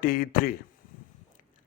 T3।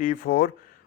T4।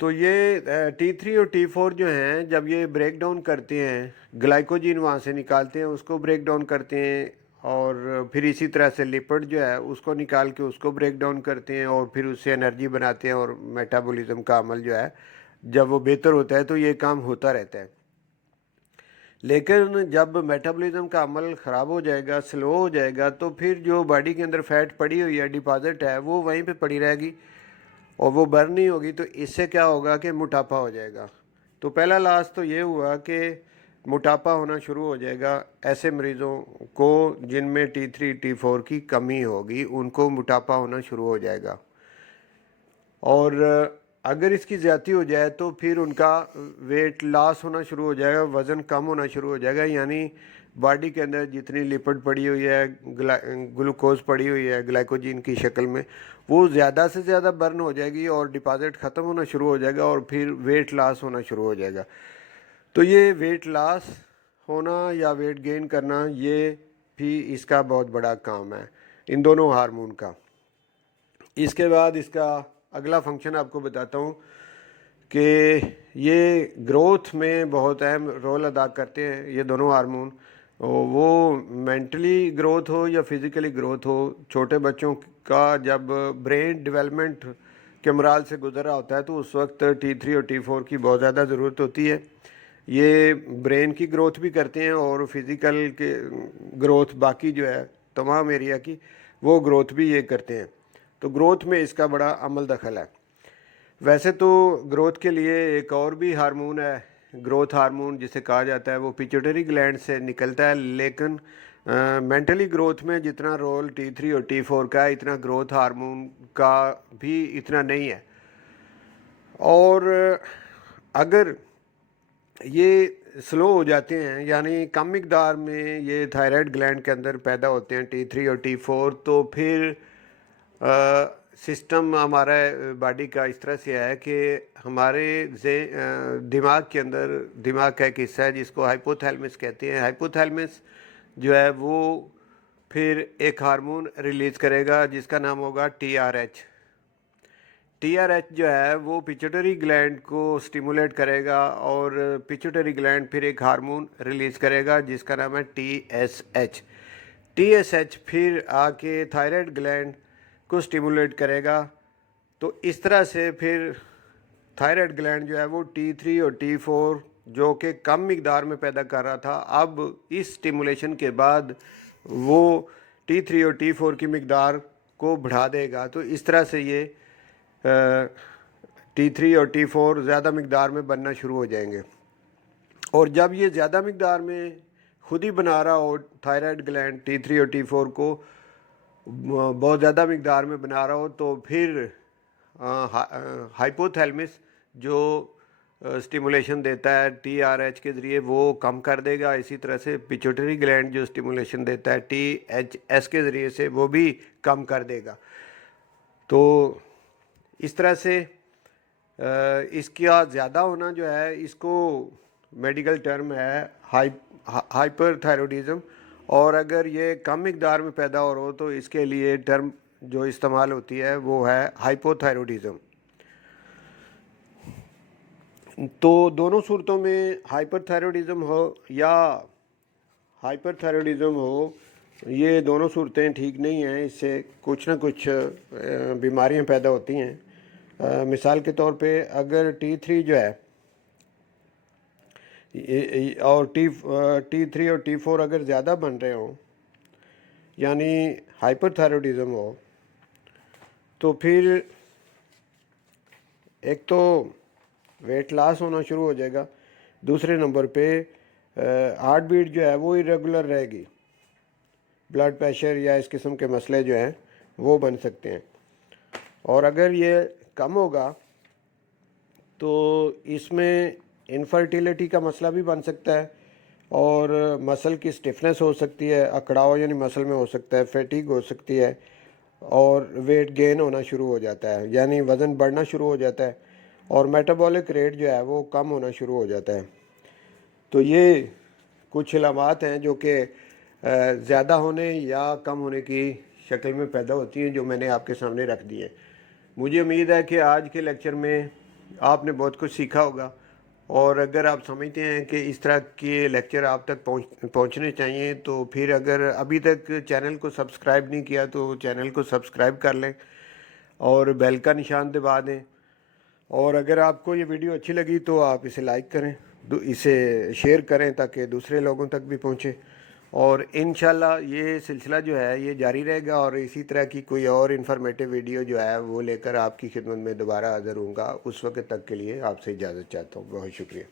تو یہ T3 اور T4 جو ہیں جب یہ بریک ڈاؤن کرتے ہیں گلائکوجین وہاں سے نکالتے ہیں، اس کو بریک ڈاؤن کرتے ہیں، اور پھر اسی طرح سے لپڈ جو ہے اس کو نکال کے اس کو بریک ڈاؤن کرتے ہیں، اور پھر اس سے انرجی بناتے ہیں، اور میٹابولزم کا عمل جو ہے جب وہ بہتر ہوتا ہے تو یہ کام ہوتا رہتا ہے۔ لیکن جب میٹابولزم کا عمل خراب ہو جائے گا، سلو ہو جائے گا، تو پھر جو باڈی کے اندر فیٹ پڑی ہوئی ہے، ڈپازٹ ہے، وہ وہیں پہ پڑی رہے گی اور وہ برن نہیں ہوگی، تو اس سے کیا ہوگا کہ موٹاپا ہو جائے گا۔ تو پہلا لاس تو یہ ہوا کہ موٹاپا ہونا شروع ہو جائے گا ایسے مریضوں کو جن میں T3 T4 کی کمی ہوگی، ان کو موٹاپا ہونا شروع ہو جائے گا، اور اگر اس کی زیادتی ہو جائے تو پھر ان کا ویٹ لاس ہونا شروع ہو جائے گا، وزن کم ہونا شروع ہو جائے گا، یعنی باڈی کے اندر جتنی لپڈ پڑی ہوئی ہے، گلوکوز پڑی ہوئی ہے گلائکوجین کی شکل میں، وہ زیادہ سے زیادہ برن ہو جائے گی اور ڈپازٹ ختم ہونا شروع ہو جائے گا، اور پھر ویٹ لاس ہونا شروع ہو جائے گا۔ تو یہ ویٹ لاس ہونا یا ویٹ گین کرنا، یہ بھی اس کا بہت بڑا کام ہے ان دونوں ہارمون کا۔ اس کے بعد اس کا اگلا فنکشن آپ کو بتاتا ہوں کہ یہ گروتھ میں بہت اہم رول ادا کرتے ہیں یہ دونوں ہارمون، وہ مینٹلی گروتھ ہو یا فزیکلی گروتھ ہو۔ چھوٹے بچوں کا جب برین ڈیولپمنٹ کے مراحل سے گزر رہا ہوتا ہے تو اس وقت T3 اور T4 کی بہت زیادہ ضرورت ہوتی ہے۔ یہ برین کی گروتھ بھی کرتے ہیں اور فزیکل کے گروتھ باقی جو ہے تمام ایریا کی، وہ گروتھ بھی یہ کرتے ہیں۔ تو گروتھ میں اس کا بڑا عمل دخل ہے۔ ویسے تو گروتھ کے لیے ایک اور بھی ہارمون ہے، گروتھ ہارمون جسے کہا جاتا ہے، وہ پیچوٹری گلینڈ سے نکلتا ہے، لیکن مینٹلی گروتھ میں جتنا رول T3 اور T4 کا ہے اتنا گروتھ ہارمون کا بھی اتنا نہیں ہے۔ اور اگر یہ سلو ہو جاتے ہیں، یعنی کم مقدار میں یہ تھائرائیڈ گلینڈ کے اندر پیدا ہوتے ہیں T3 اور T4، تو پھر سسٹم ہمارا باڈی کا اس طرح سے ہے کہ ہمارے دماغ کے اندر، دماغ کا ایک حصہ ہے جس کو ہائپوتھیلمس کہتے ہیں، ہائپوتھیلمس جو ہے وہ پھر ایک ہارمون ریلیز کرے گا جس کا نام ہوگا TRH۔ TRH جو ہے وہ پیچوٹری گلینڈ کو سٹیمولیٹ کرے گا، اور پیچوٹری گلینڈ پھر ایک ہارمون ریلیز کرے گا جس کا نام ہے TSH۔ TSH پھر آ کے تھائرائیڈ گلینڈ کو سٹیمولیٹ کرے گا، تو اس طرح سے پھر تھائرائیڈ گلینڈ جو ہے وہ T3 اور T4 جو کہ کم مقدار میں پیدا کر رہا تھا، اب اس سٹیمولیشن کے بعد وہ T3 اور T4 کی مقدار کو بڑھا دے گا، تو اس طرح سے یہ T3 اور T4 زیادہ مقدار میں بننا شروع ہو جائیں گے۔ اور جب یہ زیادہ مقدار میں خود ہی بنا رہا ہو تھائرائیڈ گلینڈ T3 اور T4 کو بہت زیادہ مقدار میں بنا رہا ہو، تو پھر ہائپوتھیلمس جو سٹیمولیشن دیتا ہے TRH کے ذریعے وہ کم کر دے گا، اسی طرح سے پیچوٹری گلینڈ جو سٹیمولیشن دیتا ہے THS کے ذریعے سے وہ بھی کم کر دے گا۔ تو اس طرح سے اس کا زیادہ ہونا جو ہے اس کو میڈیکل ٹرم ہے ہائپر تھائرائیڈزم، اور اگر یہ کم مقدار میں پیدا ہو رہا ہو تو اس کے لیے ٹرم جو استعمال ہوتی ہے وہ ہے ہائپو تھائرائیڈزم۔ تو دونوں صورتوں میں ہائپر تھائرائیڈزم ہو یا ہائپر تھائرائیڈزم ہو، یہ دونوں صورتیں ٹھیک نہیں ہیں، اس سے کچھ نہ کچھ بیماریاں پیدا ہوتی ہیں۔ مثال کے طور پہ اگر T3 جو ہے اور T3 اور T4 اگر زیادہ بن رہے ہوں، یعنی ہائپر تھائرائیڈزم ہو، تو پھر ایک تو ویٹ لاس ہونا شروع ہو جائے گا، دوسرے نمبر پہ ہارٹ بیٹ جو ہے وہ ارریگولر رہے گی، بلڈ پریشر یا اس قسم کے مسئلے جو ہیں وہ بن سکتے ہیں۔ اور اگر یہ کم ہوگا تو اس میں انفرٹیلیٹی کا مسئلہ بھی بن سکتا ہے، اور مسل کی سٹفنس ہو سکتی ہے، اکڑاؤ یعنی مسل میں ہو سکتا ہے، فیٹیگ ہو سکتی ہے، اور ویٹ گین ہونا شروع ہو جاتا ہے، یعنی وزن بڑھنا شروع ہو جاتا ہے، اور میٹابولک ریٹ جو ہے وہ کم ہونا شروع ہو جاتا ہے۔ تو یہ کچھ علامات ہیں جو کہ زیادہ ہونے یا کم ہونے کی شکل میں پیدا ہوتی ہیں، جو میں نے آپ کے سامنے رکھ دی ہیں۔ مجھے امید ہے کہ آج کے لیکچر میں آپ نے بہت کچھ سیکھا ہوگا، اور اگر آپ سمجھتے ہیں کہ اس طرح کے لیکچر آپ تک پہنچنے چاہیے تو پھر اگر ابھی تک چینل کو سبسکرائب نہیں کیا تو چینل کو سبسکرائب کر لیں اور بیل کا نشان دبا دیں، اور اگر آپ کو یہ ویڈیو اچھی لگی تو آپ اسے لائک کریں، اسے شیئر کریں تاکہ دوسرے لوگوں تک بھی پہنچے، اور انشاءاللہ یہ سلسلہ جو ہے یہ جاری رہے گا، اور اسی طرح کی کوئی اور انفارمیٹیو ویڈیو جو ہے وہ لے کر آپ کی خدمت میں دوبارہ حاضر ہوں گا۔ اس وقت تک کے لیے آپ سے اجازت چاہتا ہوں، بہت شکریہ۔